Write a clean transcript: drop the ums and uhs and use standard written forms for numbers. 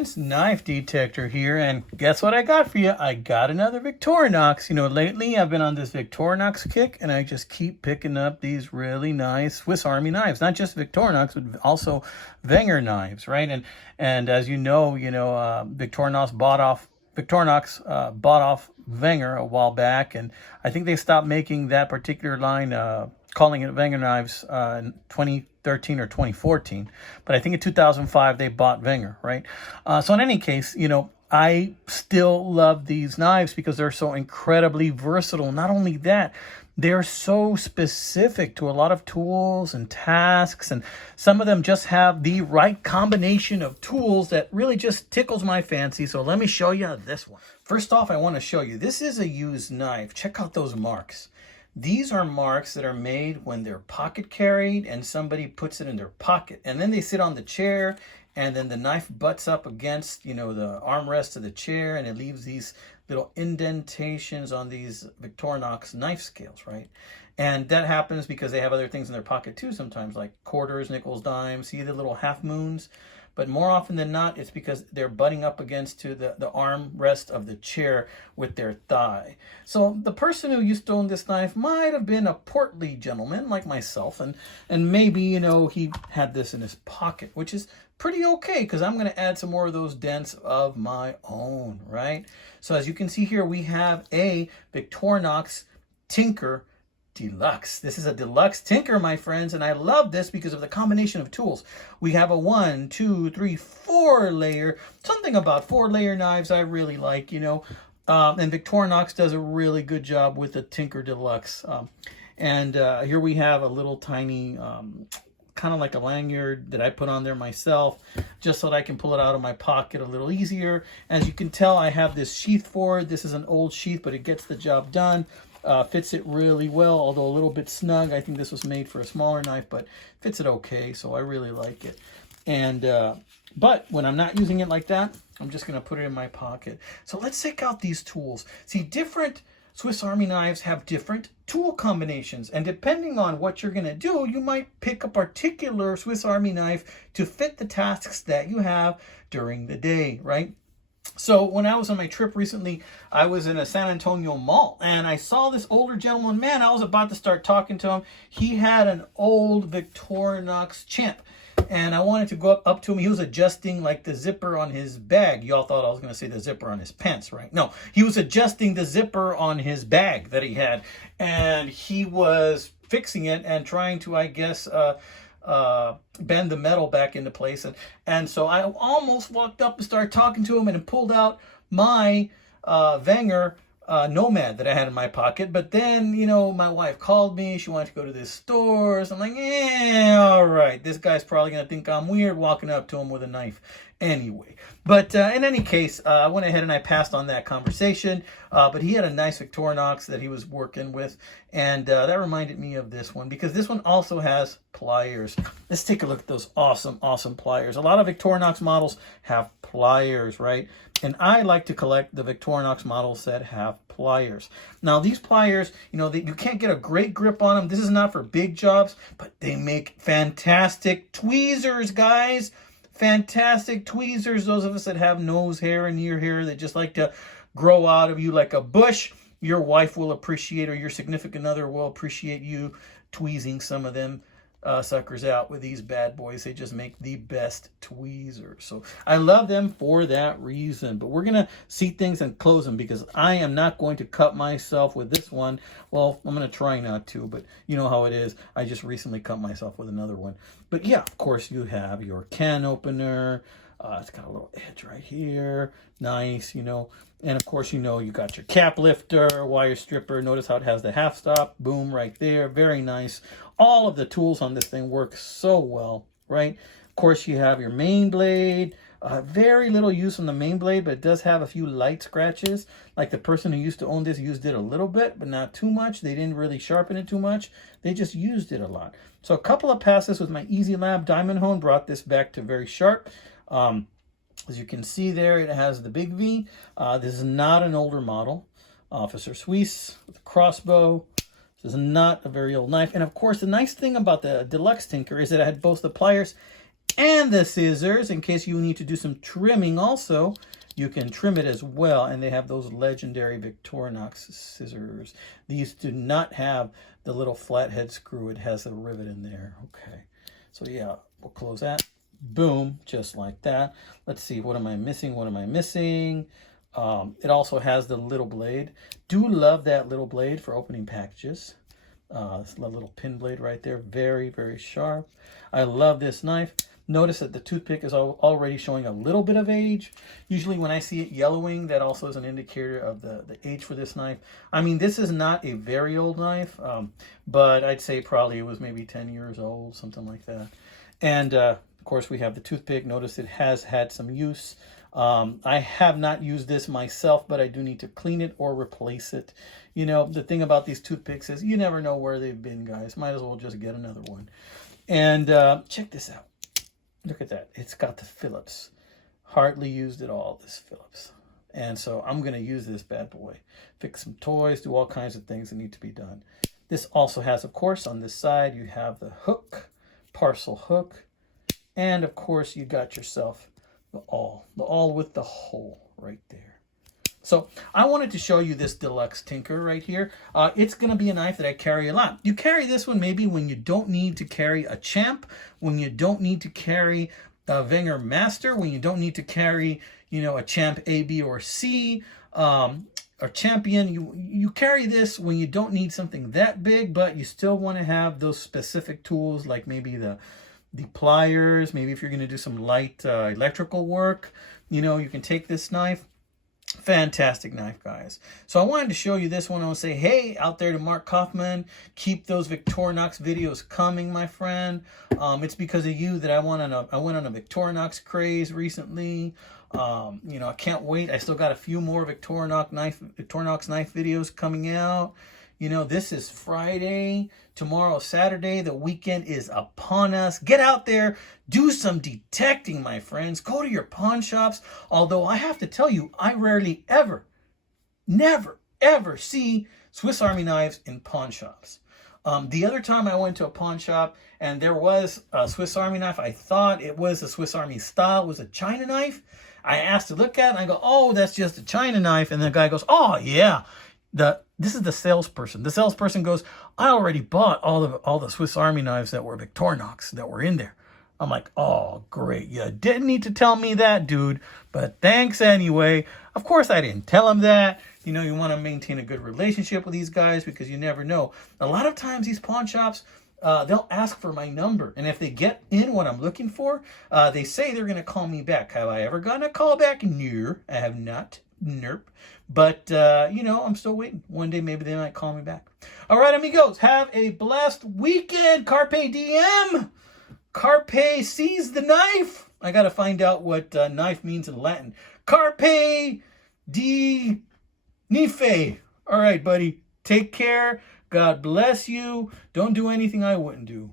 friends, knife detector here, and guess what I got for you? I got another Victorinox. You know, lately I've been on this Victorinox kick, and I just keep picking up these really nice Swiss Army knives. Not just Victorinox, but also Wenger knives, right? And as you know, Victorinox bought off Wenger a while back, and I think they stopped making that particular line, calling it Wenger knives, in 2013 or 2014. But I think in 2005 they bought Wenger, right? So in any case, I still love these knives because they're so incredibly versatile. Not only that, they're so specific to a lot of tools and tasks, and some of them just have the right combination of tools that really just tickles my fancy. So let me show you this one. First off, I want to show you, this is a used knife. Check out those marks. These are marks that are made when they're pocket carried and somebody puts it in their pocket, and then they sit on the chair, and then the knife butts up against, the armrest of the chair, and it leaves these little indentations on these Victorinox knife scales, right? And that happens because they have other things in their pocket too sometimes, like quarters, nickels, dimes. See the little half moons? But more often than not, it's because they're butting up against to the armrest of the chair with their thigh. So the person who used to own this knife might have been a portly gentleman like myself, and maybe, he had this in his pocket, which is pretty okay because I'm going to add some more of those dents of my own, right? So as you can see here, we have a Victorinox Tinker Deluxe. This is a deluxe tinker, my friends, and I love this because of the combination of tools. We have a 1, 2, 3, 4 layer. Something about 4-layer knives I really like, and Victorinox does a really good job with the Tinker Deluxe. Here we have a little tiny, kind of like a lanyard that I put on there myself, just so that I can pull it out of my pocket a little easier. As you can tell, I have this sheath for it. This is an old sheath, but it gets the job done. Fits it really well, although a little bit snug. I think this was made for a smaller knife, but fits it okay, so I really like it. And but when I'm not using it like that, I'm just going to put it in my pocket. So let's check out these tools. See, different Swiss Army knives have different tool combinations, and depending on what you're going to do, you might pick a particular Swiss Army knife to fit the tasks that you have during the day, right? So when I was on my trip recently, I was in a San Antonio mall, and I saw this older gentleman. Man, I was about to start talking to him. He had an old Victorinox Champ, and I wanted to go up to him. He was adjusting like the zipper on his bag. Y'all thought I was going to say the zipper on his pants, right? No, he was adjusting the zipper on his bag that he had, and he was fixing it and trying to, I guess, bend the metal back into place, and so I almost walked up and started talking to him and pulled out my Wenger Nomad that I had in my pocket. But then, my wife called me. She wanted to go to this store. So I'm like, all right, this guy's probably gonna think I'm weird walking up to him with a knife anyway. But in any case, I went ahead and I passed on that conversation. But he had a nice Victorinox that he was working with, and that reminded me of this one because this one also has pliers. Let's take a look at those awesome pliers. A lot of Victorinox models have pliers, right? And I like to collect the Victorinox models that have pliers. Now these pliers, you can't get a great grip on them. This is not for big jobs, but they make fantastic tweezers, guys. Fantastic tweezers. Those of us that have nose hair and ear hair that just like to grow out of you like a bush, your wife will appreciate, or your significant other will appreciate you tweezing some of them suckers out with these bad boys. They just make the best tweezers. So I love them for that reason. But we're gonna see things and close them because I am not going to cut myself with this one. Well, I'm gonna try not to, but you know how it is. I just recently cut myself with another one. But yeah, of course you have your can opener. It's got a little edge right here. Nice, And of course, you got your cap lifter, wire stripper. Notice how it has the half stop. Boom, right there. Very nice. All of the tools on this thing work so well, right? Of course, you have your main blade. Very little use on the main blade, but it does have a few light scratches. Like the person who used to own this used it a little bit, but not too much. They didn't really sharpen it too much. They just used it a lot. So a couple of passes with my Easy Lab Diamond Hone brought this back to very sharp. As you can see there, it has the big V. This is not an older model. Officer Suisse with a crossbow. This is not a very old knife. And of course, the nice thing about the Deluxe Tinker is that it had both the pliers And the scissors, in case you need to do some trimming also. You can trim it as well, and they have those legendary Victorinox scissors. These do not have the little flathead screw. It has a rivet in there. Okay, so yeah, we'll close that. Boom, just like that. Let's see, what am I missing? What am I missing? It also has the little blade. Do love that little blade for opening packages. This little pin blade right there, very, very sharp. I love this knife. Notice that the toothpick is already showing a little bit of age. Usually when I see it yellowing, that also is an indicator of the age for this knife. I mean, this is not a very old knife, but I'd say probably it was maybe 10 years old, something like that. And of course, we have the toothpick. Notice it has had some use. I have not used this myself, but I do need to clean it or replace it. You know, the thing about these toothpicks is you never know where they've been, guys. Might as well just get another one. And check this out. Look at that. It's got the Phillips. Hardly used at all, this Phillips. And so I'm going to use this bad boy. Fix some toys, do all kinds of things that need to be done. This also has, of course, on this side, you have the hook, parcel hook. And, of course, you got yourself the awl with the hole right there. So I wanted to show you this Deluxe Tinker right here. It's going to be a knife that I carry a lot. You carry this one maybe when you don't need to carry a Champ, when you don't need to carry a Wenger Master, when you don't need to carry, you know, a Champ A, B, or C, or Champion. You carry this when you don't need something that big, but you still want to have those specific tools, like maybe the pliers, maybe if you're going to do some light electrical work, you know, you can take this knife. Fantastic knife, guys. So I wanted to show you this one. I want to say, hey, out there to Mark Kaufman, keep those Victorinox videos coming, my friend. It's because of you that I went on a Victorinox craze recently. You know, I can't wait. I still got a few more Victorinox knife videos coming out. You know, this is Friday. Tomorrow, Saturday. The weekend is upon us. Get out there. Do some detecting, my friends. Go to your pawn shops. Although I have to tell you, I rarely ever, never, ever see Swiss Army knives in pawn shops. The other time I went to a pawn shop and there was a Swiss Army knife, I thought it was a Swiss Army style. It was a China knife. I asked to look at it and I go, oh, that's just a China knife. And the guy goes, oh, yeah. This is the salesperson. The salesperson goes, I already bought all the Swiss Army knives that were Victorinox that were in there. I'm like, oh, great. You didn't need to tell me that, dude, but thanks anyway. Of course, I didn't tell him that. You know, you want to maintain a good relationship with these guys because you never know. A lot of times these pawn shops, they'll ask for my number. And if they get in what I'm looking for, they say they're going to call me back. Have I ever gotten a call back? No, I have not. Nerp. But, you know, I'm still waiting. One day, maybe they might call me back. All right, amigos, have a blessed weekend. Carpe diem. Carpe seize the knife. I got to find out what knife means in Latin. Carpe di nife. All right, buddy. Take care. God bless you. Don't do anything I wouldn't do.